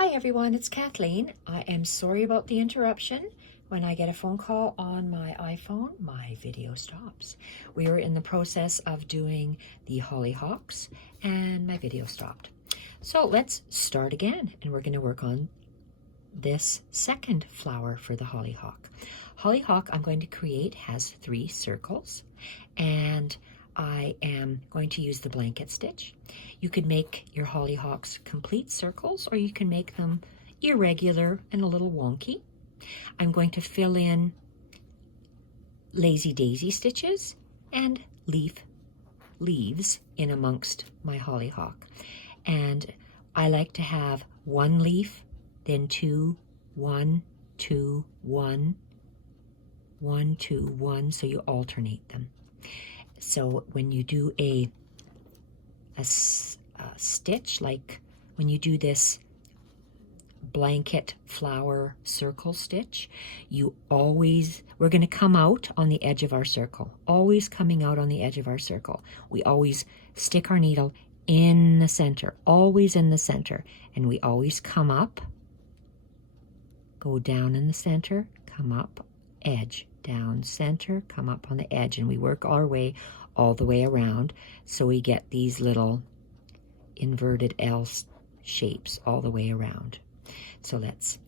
Hi everyone, it's Kathleen. I am sorry about the interruption. When I get a phone call on my iPhone, my video stops. We were in the process of doing the hollyhocks and my video stopped. So let's start again, and we're going to work on this second flower for the hollyhock. Hollyhock I'm going to create has 3 circles, and I am going to use the blanket stitch. You could make your hollyhocks complete circles, or you can make them irregular and a little wonky. I'm going to fill in lazy daisy stitches and leaves in amongst my hollyhock. And I like to have 1 leaf, then 2, 1, 2, 1, 1, 2, 1, so you alternate them. So when you do a stitch, like when you do this blanket flower circle stitch, we're going to come out on the edge of our circle, always coming out on the edge of our circle. We always stick our needle in the center, always in the center, and we always come up, go down in the center, come up, edge, down, center, come up on the edge, and we work our way all the way around, so we get these little inverted L shapes all the way around. So let's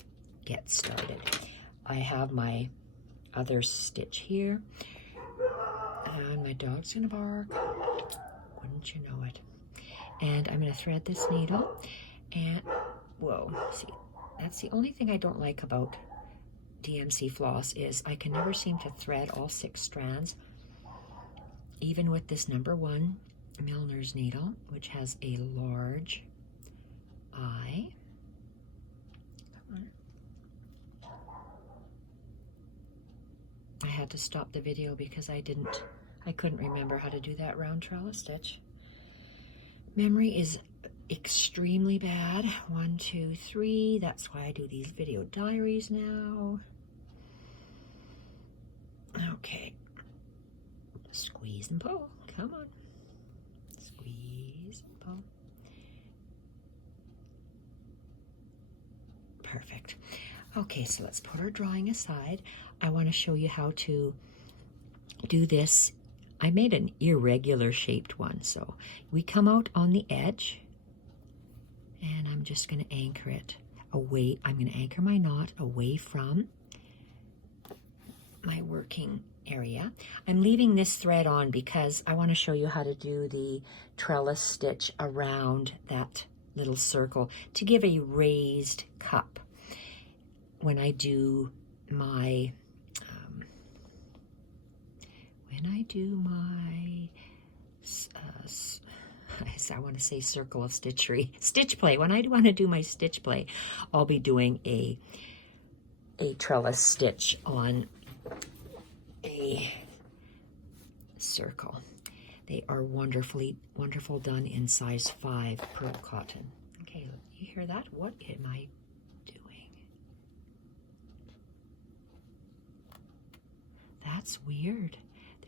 get started. I have my other stitch here, and my dog's gonna bark, wouldn't you know it. And I'm gonna thread this needle, and whoa, see, that's the only thing I don't like about DMC floss is I can never seem to thread all 6 strands, even with this number 1 milliner's needle, which has a large eye. Come on. I had to stop the video because I couldn't remember how to do that round trellis stitch. Memory is extremely bad. 1, 2, 3. That's why I do these video diaries now. Okay. Squeeze and pull. Come on. Squeeze and pull. Perfect. Okay, so let's put our drawing aside. I want to show you how to do this. I made an irregular shaped one, so we come out on the edge, and I'm just going to anchor it away. I'm going to anchor my knot away from my working area. I'm leaving this thread on because I want to show you how to do the trellis stitch around that little circle to give a raised cup. When I do my I want to say circle of stitchery, stitch play. When I want to do my stitch play, I'll be doing a trellis stitch on a circle. They are wonderful done in size 5 pearl cotton. Okay, you hear that? What am I doing? That's weird.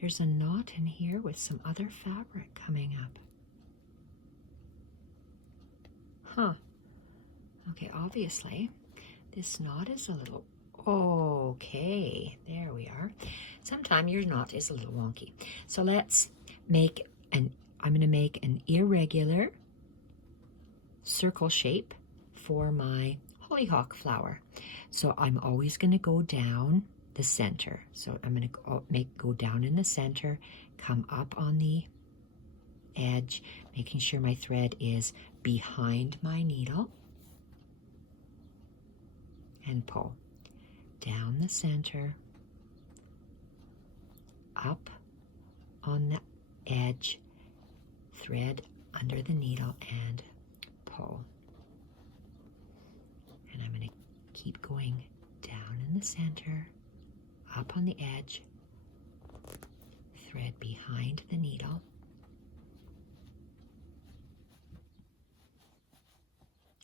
There's a knot in here with some other fabric coming up. Huh. Okay, obviously this knot is a little, okay, there we are. Sometimes your knot is a little wonky. So let's make I'm going to make an irregular circle shape for my hollyhock flower. So I'm always going to go down the center. So I'm going to go down in the center, come up on the edge, making sure my thread is behind my needle, and pull down the center, up on the edge, thread under the needle, and pull. And I'm going to keep going down in the center, up on the edge, thread behind the needle,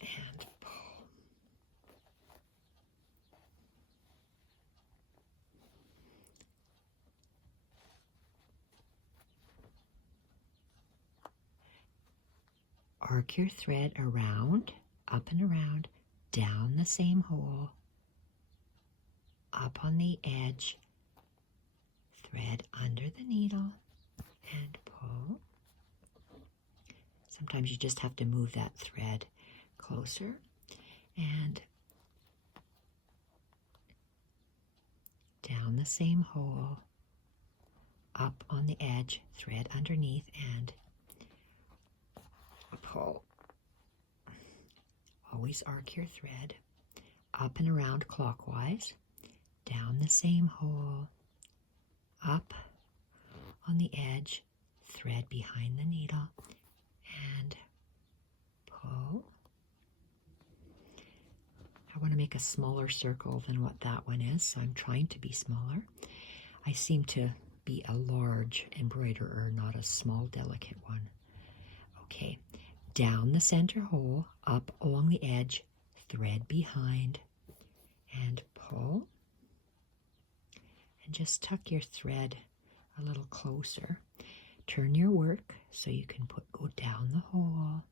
and pull. Arc your thread around, up and around, down the same hole, up on the edge, thread under the needle, and pull. Sometimes you just have to move that thread closer, and down the same hole, up on the edge, thread underneath, and pull. Always arc your thread up and around clockwise, down the same hole, up on the edge, thread behind the needle, and pull. I want to make a smaller circle than what that one is, so I'm trying to be smaller. I seem to be a large embroiderer, not a small, delicate one. Okay, down the center hole, up along the edge, thread behind, and pull. And just tuck your thread a little closer. Turn your work so you can go down the hole,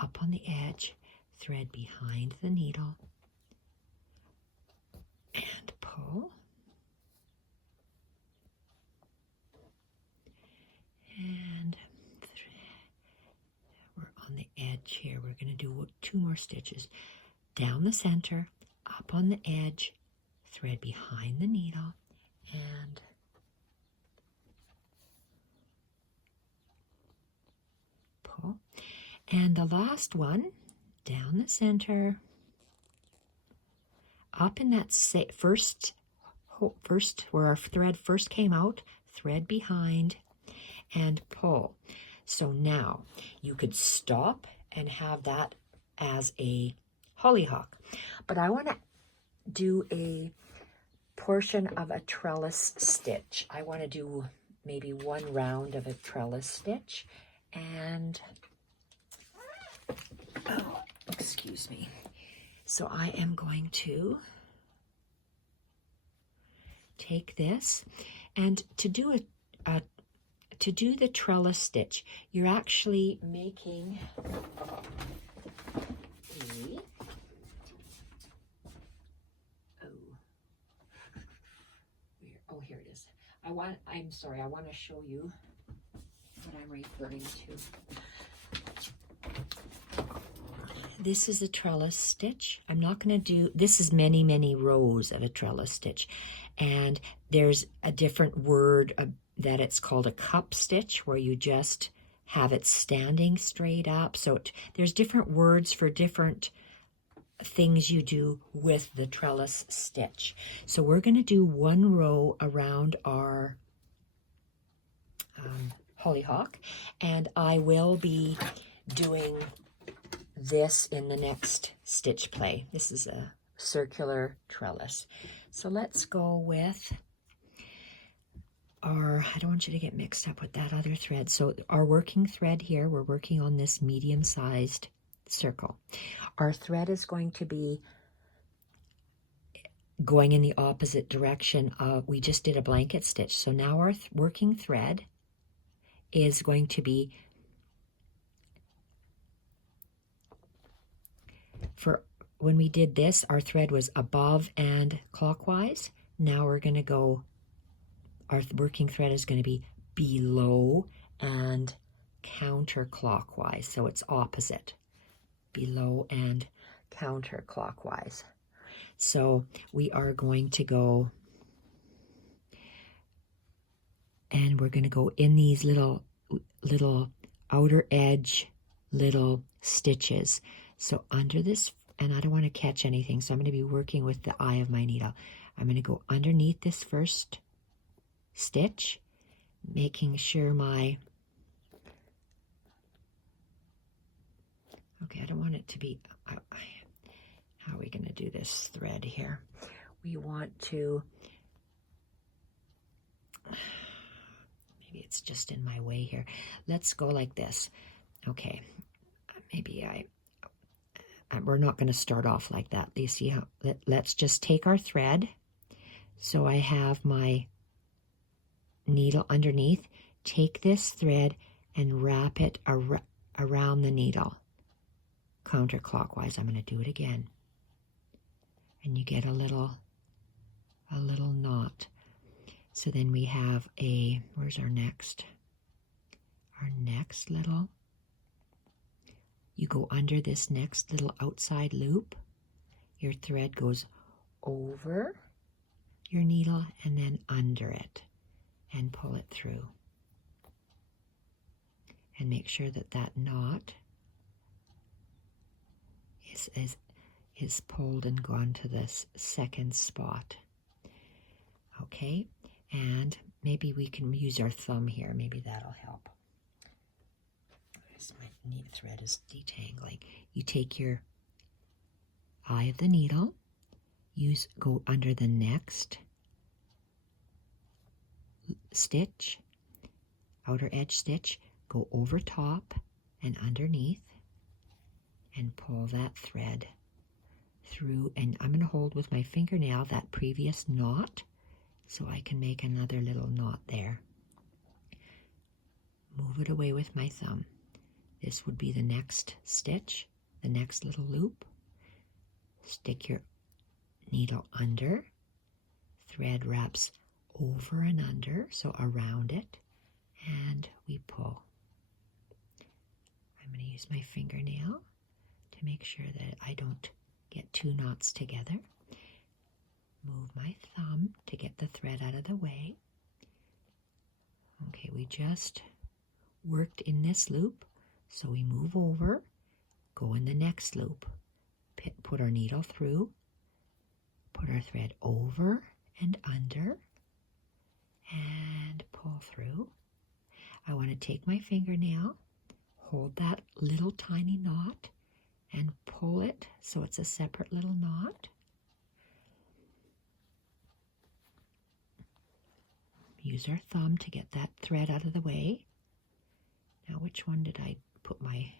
up on the edge, thread behind the needle, and pull. And we're on the edge here. We're going to do 2 more stitches. Down the center, up on the edge, thread behind the needle, and pull. And the last one, down the center, up in that first where our thread first came out, thread behind, and pull. So now you could stop and have that as a hollyhock, but I want to do a portion of a trellis stitch. I want to do maybe 1 round of a trellis stitch, and oh, excuse me. So I am going to take this, and to do the trellis stitch, you're actually making here it is. I'm sorry, I want to show you what I'm referring to. This is a trellis stitch. I'm not going to do, this is many, many rows of a trellis stitch. And there's a different word that it's called a cup stitch, where you just have it standing straight up. So there's different words for different things you do with the trellis stitch. So we're going to do 1 row around our hollyhock, and I will be doing this in the next stitch play. This is a circular trellis. So let's go with our, I don't want you to get mixed up with that other thread. So our working thread here, we're working on this medium-sized circle. Our thread is going to be going in the opposite direction of, we just did a blanket stitch. So now our working thread is going to be, for when we did this, our thread was above and clockwise. Now we're going to go, our working thread is going to be below and counterclockwise. So it's opposite, below and counterclockwise. So we are going to go, and we're going to go in these little outer edge little stitches. So under this, and I don't want to catch anything, so I'm going to be working with the eye of my needle. I'm going to go underneath this first stitch, making sure my, okay, I don't want it to be, how are we going to do this thread here? We want to, maybe it's just in my way here. Let's go like this. Okay, maybe we're not going to start off like that. You see how, let's just take our thread. So I have my needle underneath. Take this thread and wrap it around the needle, counterclockwise. I'm going to do it again. And you get a little knot. So then we have where's our next little, you go under this next little outside loop. Your thread goes over your needle and then under it and pull it through. And make sure that knot is pulled and gone to this second spot. Okay, and maybe we can use our thumb here. Maybe that'll help. My thread is detangling. You take your eye of the needle, go under the next stitch, outer edge stitch, go over top and underneath, and pull that thread through. And I'm going to hold with my fingernail that previous knot so I can make another little knot there. Move it away with my thumb. This would be the next stitch, the next little loop. Stick your needle under, thread wraps over and under, so around it, and we pull. I'm going to use my fingernail to make sure that I don't get two knots together. Move my thumb to get the thread out of the way. Okay, we just worked in this loop, so we move over, go in the next loop, put our needle through, put our thread over and under, and pull through. I want to take my fingernail, hold that little tiny knot, and pull it so it's a separate little knot. Use our thumb to get that thread out of the way. Now, which one did I put my...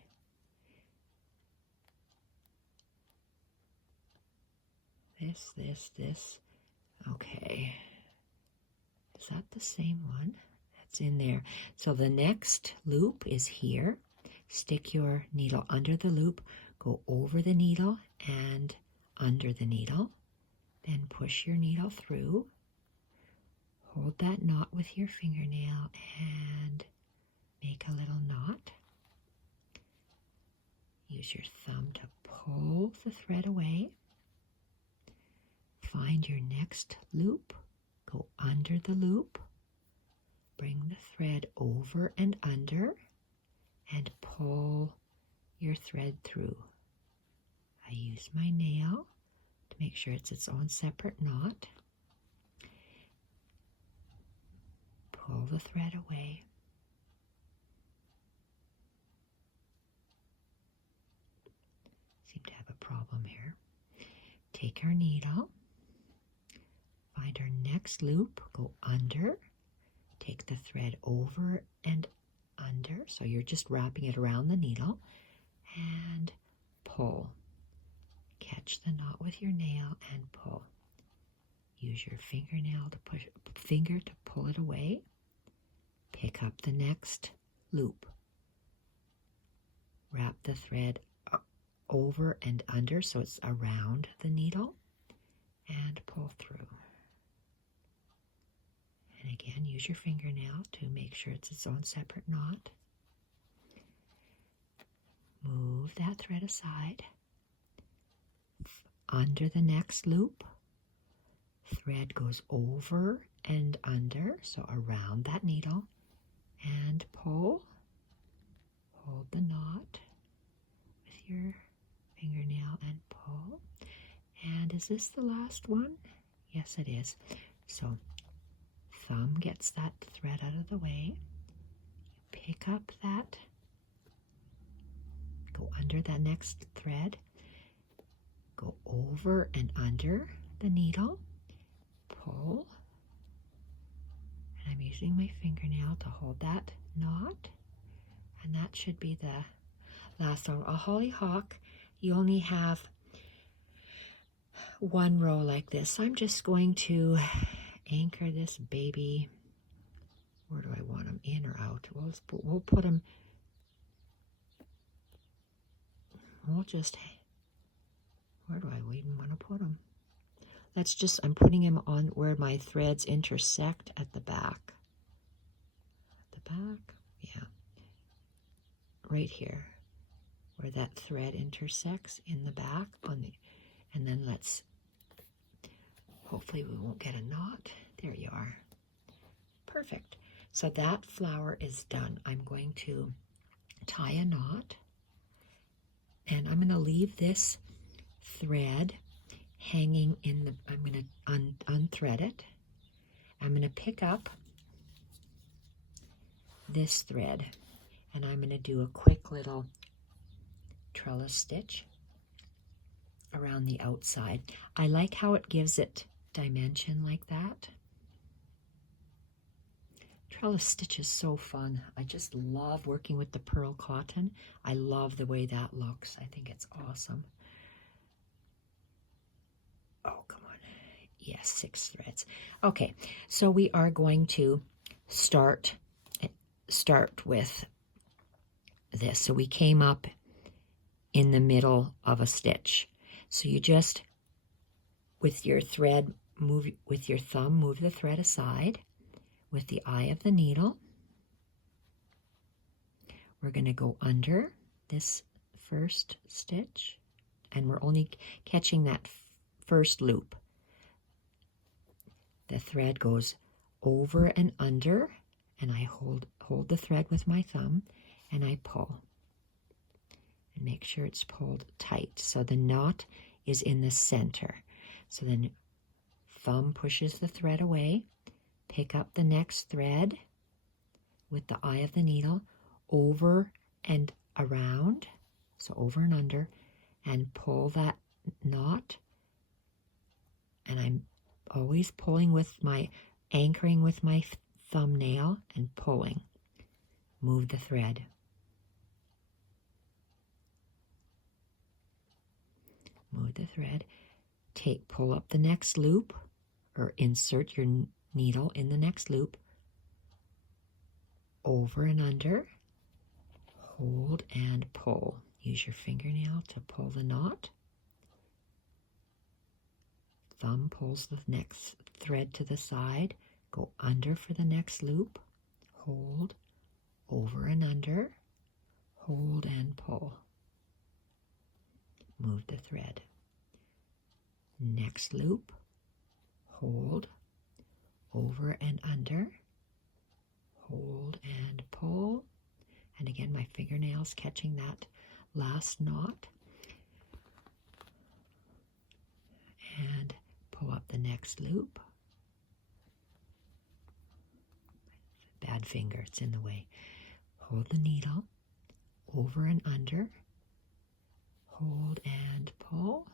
This. Okay. Is that the same one? That's in there. So the next loop is here. Stick your needle under the loop, go over the needle and under the needle. Then push your needle through. Hold that knot with your fingernail and make a little knot. Use your thumb to pull the thread away. Find your next loop, go under the loop, bring the thread over and under, and pull your thread through. I use my nail to make sure it's its own separate knot. Pull the thread away. Seem to have a problem here. Take our needle, find our next loop, go under, take the thread over and under, so you're just wrapping it around the needle, and pull. Catch the knot with your nail and pull. Use your fingernail to pull it away. Pick up the next loop. Wrap the thread over and under so it's around the needle, and pull through. And again, use your fingernail to make sure it's its own separate knot. Move that thread aside. Under the next loop, thread goes over and under, so around that needle, and pull. Hold the knot with your fingernail and pull. And is this the last one? Yes, it is. So thumb gets that thread out of the way. You pick up that, go under that next thread, go over and under the needle, pull, and I'm using my fingernail to hold that knot, and that should be the last one. A hollyhock, you only have one row like this, so I'm just going to anchor this baby. Where do I want them, in or out? We'll put them we'll just, where do I even want to put them? Let's just, I'm putting them on where my threads intersect at the back. The back, yeah. Right here, where that thread intersects in the back on the, and then let's, hopefully we won't get a knot. There you are. Perfect. So that flower is done. I'm going to tie a knot, and I'm going to leave this thread hanging in the, I'm going to unthread it. I'm going to pick up this thread, and I'm going to do a quick little trellis stitch around the outside. I like how it gives it dimension like that. Trellis stitch is so fun. I just love working with the pearl cotton. I love the way that looks. I think it's awesome. Oh, come on. Yes, 6 threads. Okay, so we are going to start with this. So we came up in the middle of a stitch. So you just, with your thread, move with your thumb, move the thread aside with the eye of the needle. We're going to go under this first stitch, and we're only catching that first loop. The thread goes over and under, and I hold the thread with my thumb, and I pull. And make sure it's pulled tight. So the knot is in the center. So then thumb pushes the thread away, pick up the next thread with the eye of the needle, over and around, so over and under, and pull that knot. And I'm always pulling with my, anchoring with my thumbnail and pulling. Move the thread. Move the thread. Pull up the next loop, or insert your needle in the next loop, over and under, hold and pull. Use your fingernail to pull the knot. Thumb pulls the next thread to the side, go under for the next loop, hold, over and under, hold and pull. Move the thread. Next loop, hold, over and under, hold and pull. And again, my fingernails catching that last knot. And pull up the next loop. Bad finger, it's in the way. Hold the needle, over and under, hold and pull.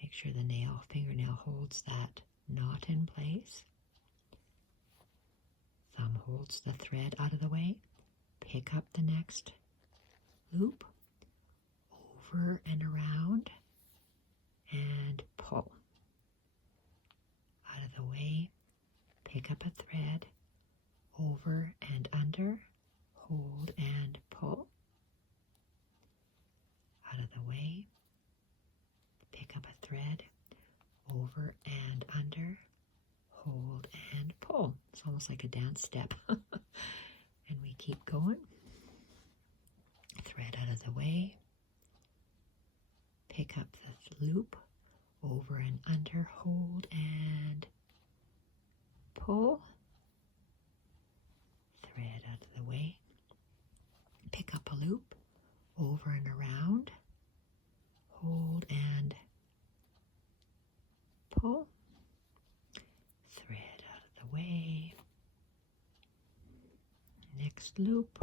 Make sure the fingernail holds that knot in place. Thumb holds the thread out of the way. Pick up the next loop, over and around, and pull. Out of the way, pick up a thread, over and under, hold and pull. Out of the way, pick up a thread, over and under, hold and pull. It's almost like a dance step. And we keep going. Thread out of the way, pick up the loop, over and under, hold and pull. Thread out of the way, pick up a loop, over and around, hold and pull. Thread out of the way. Next loop,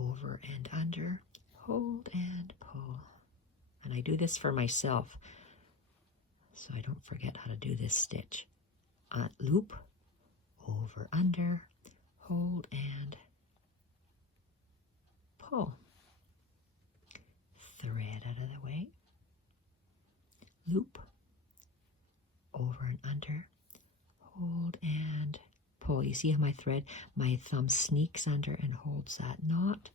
over and under, hold and pull. And I do this for myself, so I don't forget how to do this stitch. Loop, over, under, hold and pull. Thread out of the way. Loop, over and under, hold and pull. pull. You see how my thumb sneaks under and holds that knot.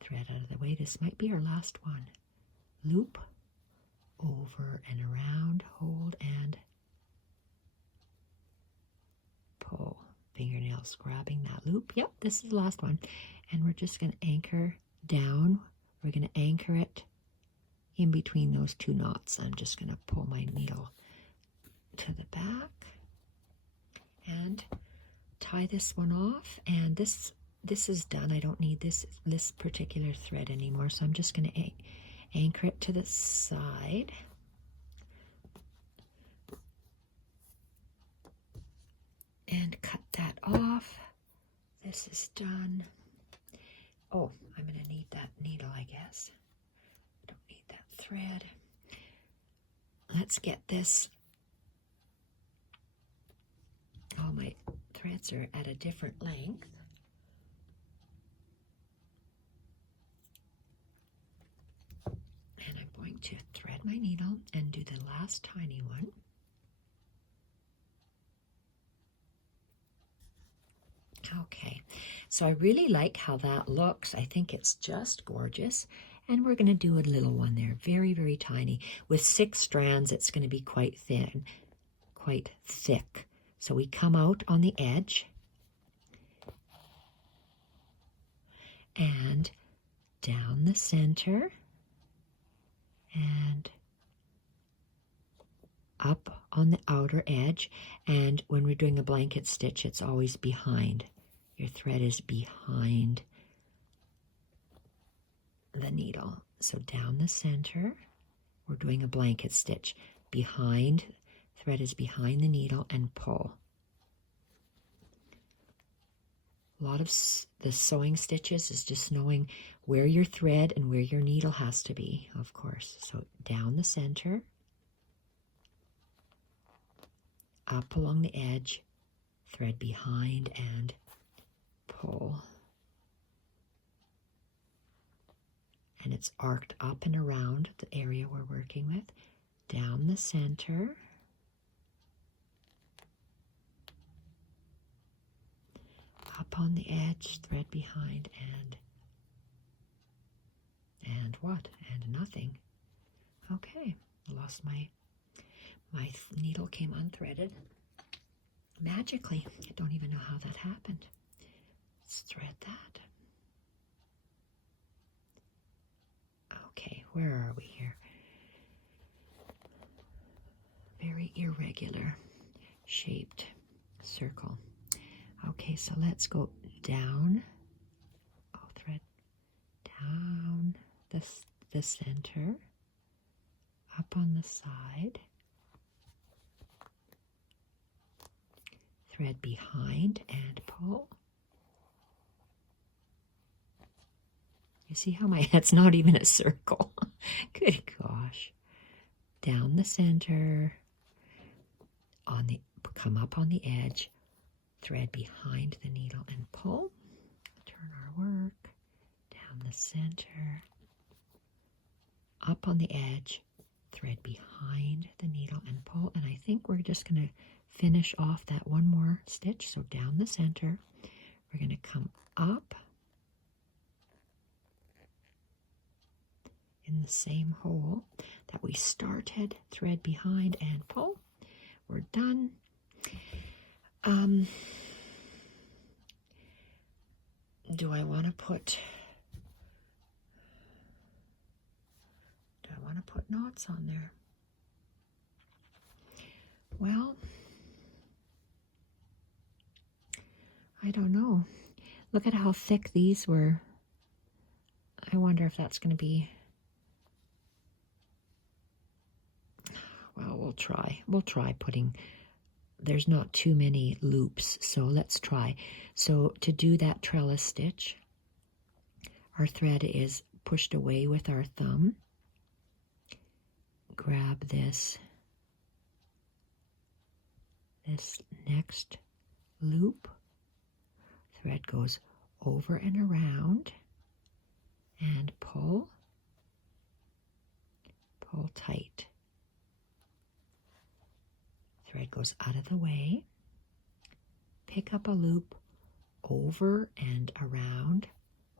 Thread out of the way. This might be our last one. Loop, over and around, hold and pull. Fingernails grabbing that loop. Yep, this is the last one. And we're just going to anchor down. We're going to anchor it in between those two knots. I'm just going to pull my needle to the back and tie this one off. And this is done. I don't need this particular thread anymore, so I'm just going to anchor it to the side. And cut that off. This is done. Oh, I'm going to need that needle, I guess. Don't need that thread. Let's get this. All my threads are at a different length. And I'm going to thread my needle and do the last tiny one. Okay, so I really like how that looks. I think it's just gorgeous. And we're going to do a little one there, very, very tiny. With 6 strands, it's going to be quite thin, quite thick. So we come out on the edge and down the center and up on the outer edge. And when we're doing a blanket stitch, it's always behind. Your thread is behind the needle. So down the center, we're doing a blanket stitch. Behind, thread is behind the needle and pull. A lot of the sewing stitches is just knowing where your thread and where your needle has to be, of course. So down the center, up along the edge, thread behind and pull. And it's arced up and around the area we're working with. Down the center. Up on the edge, thread behind and what? And nothing. Okay, I lost my needle came unthreaded magically. I don't even know how that happened. Let's thread that. Okay, where are we here? Very irregular shaped circle. Okay, so let's go down. Oh, thread down the center, up on the side, thread behind and pull. You see how it's not even a circle. Good gosh. Down the center, come up on the edge, thread behind the needle and pull. Turn our work. Down the center, up on the edge, thread behind the needle and pull. And I think we're just going to finish off that one more stitch. So down the center, we're going to come up in the same hole that we started, thread behind and pull. We're done. Do I want to put knots on there? Well, I don't know. Look at how thick these were. I wonder if that's going to be... Well, we'll try. We'll try putting... There's not too many loops, so let's try. So to do that trellis stitch, our thread is pushed away with our thumb. Grab this next loop. Thread goes over and around and pull tight. Thread goes out of the way, pick up a loop over and around,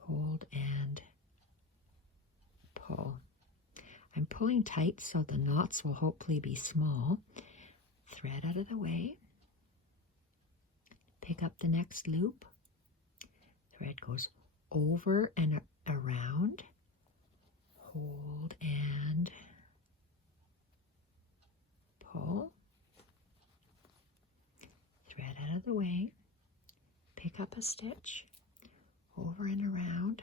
hold and pull. I'm pulling tight so the knots will hopefully be small. Thread out of the way. Pick up the next loop. Thread goes over and around. Hold and pull. Thread out of the way. Pick up a stitch. Over and around.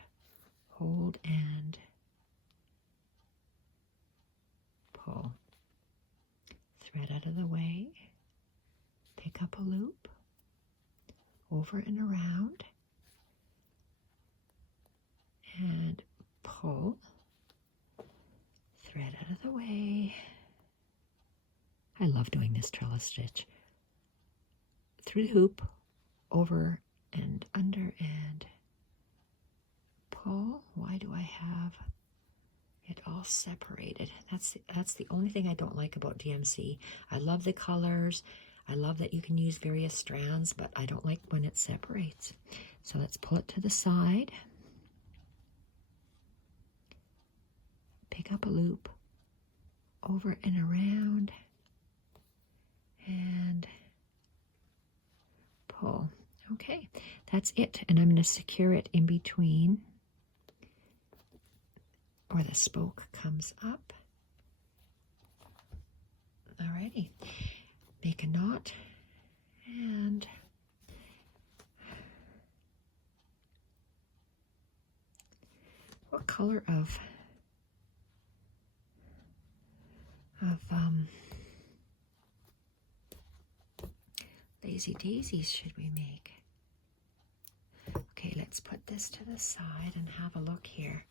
Hold and pull. Thread out of the way. Pick up a loop. Over and around. And pull. Thread out of the way. I love doing this trellis stitch. Through the hoop, over and under and pull. Why do I have it all separated? That's the only thing I don't like about DMC. I love the colors. I love that you can use various strands, but I don't like when it separates. So let's pull it to the side. Pick up a loop, over and around, and pull. Okay, that's it. And I'm going to secure it in between where the spoke comes up. Alrighty, make a knot and what color of Lazy Daisies should we make? Okay, let's put this to the side and have a look here.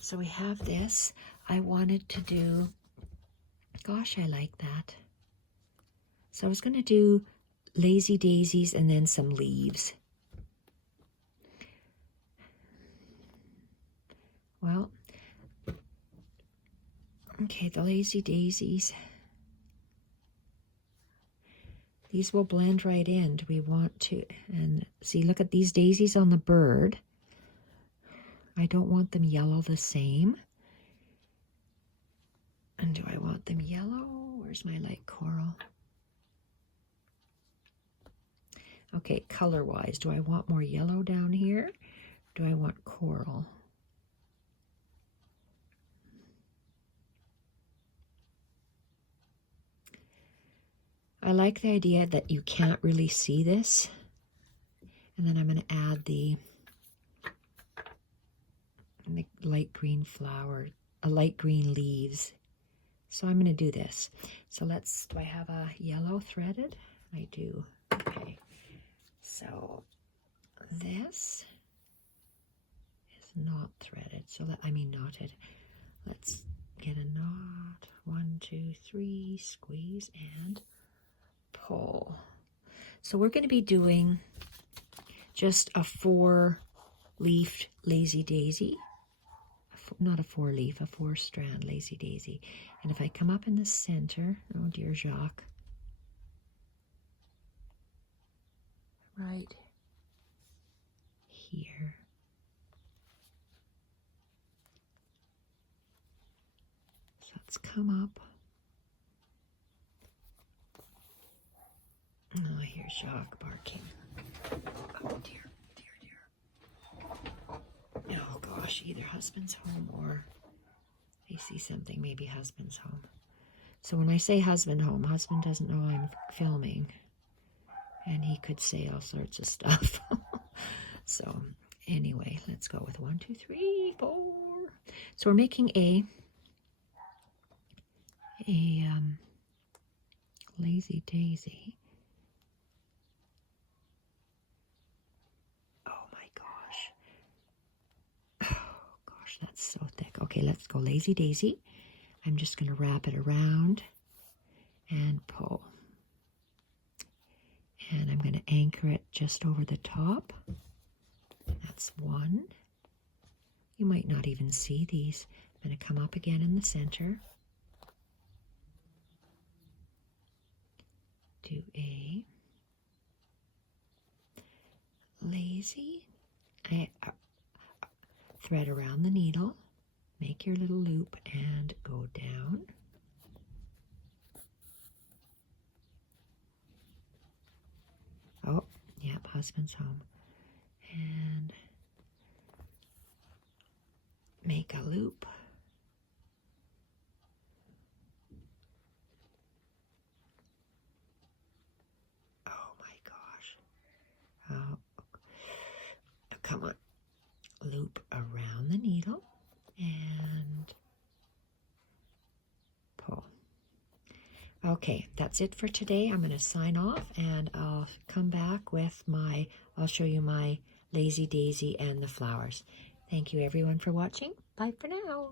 So we have this. I wanted to do, gosh, I like that. So I was going to do Lazy Daisies and then some leaves. Well, okay, the Lazy Daisies. These will blend right in. Do we want to, and see, look at these daisies on the bird. I don't want them yellow the same. And do I want them yellow? Where's my light coral? Okay, color-wise, do I want more yellow down here? Do I want coral? I like the idea that you can't really see this. And then I'm going to add the light green flower, light green leaves. So I'm going to do this. So do I have a yellow threaded? I do. Okay. So this is not threaded. So knotted. Let's get a knot. 1, 2, 3, squeeze and pull. So we're going to be doing just a 4-leafed Lazy Daisy. Not a 4-leaf, a 4-strand Lazy Daisy. And if I come up in the center, oh dear Jacques, right here. So let's come up. Oh, here's Jacques barking. Oh dear, dear, dear. Oh gosh, either husband's home or they see something, maybe husband's home. So when I say husband home, husband doesn't know I'm filming. And he could say all sorts of stuff. So anyway, let's go with 1, 2, 3, 4. So we're making a Lazy Daisy. That's so thick. Okay, let's go Lazy Daisy. I'm just going to wrap it around and pull. And I'm going to anchor it just over the top. That's 1. You might not even see these. I'm going to come up again in the center. Do a lazy. Thread around the needle, make your little loop and go down. Oh, yep, husband's home. And make a loop. Oh my gosh. Oh, come on. Loop around the needle and pull. Okay, that's it for today. I'm going to sign off and I'll come back with I'll show you my lazy daisy and the flowers. Thank you everyone for watching. Bye for now.